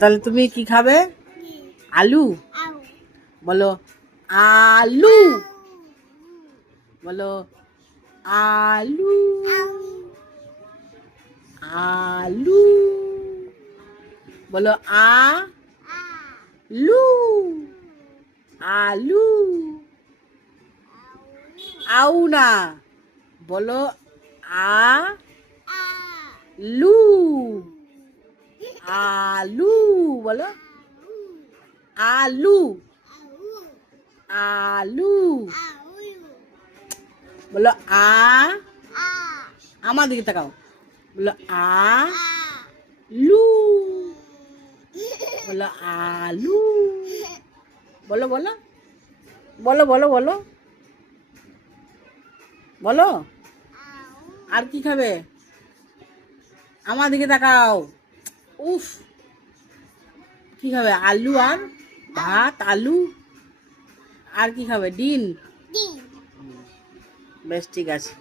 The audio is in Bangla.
তাহলে তুমি কি খাবে? আলু বলো, আলু বলো, আলু আলু বলো, লু আলু। আউ না, বলো লু আলু বলো, আলু আলু বলো, আমার দিকে তাকাও, বলো লু বলো, আলু বলো বলো বলো বলো বলো বলো। আর কি খাবে? আমার দিকে তাকাও। উফ, কি খাবে? আলু আর ভাত, আলু আর কি খাবে? ডিম। বেশ, ঠিক আছে।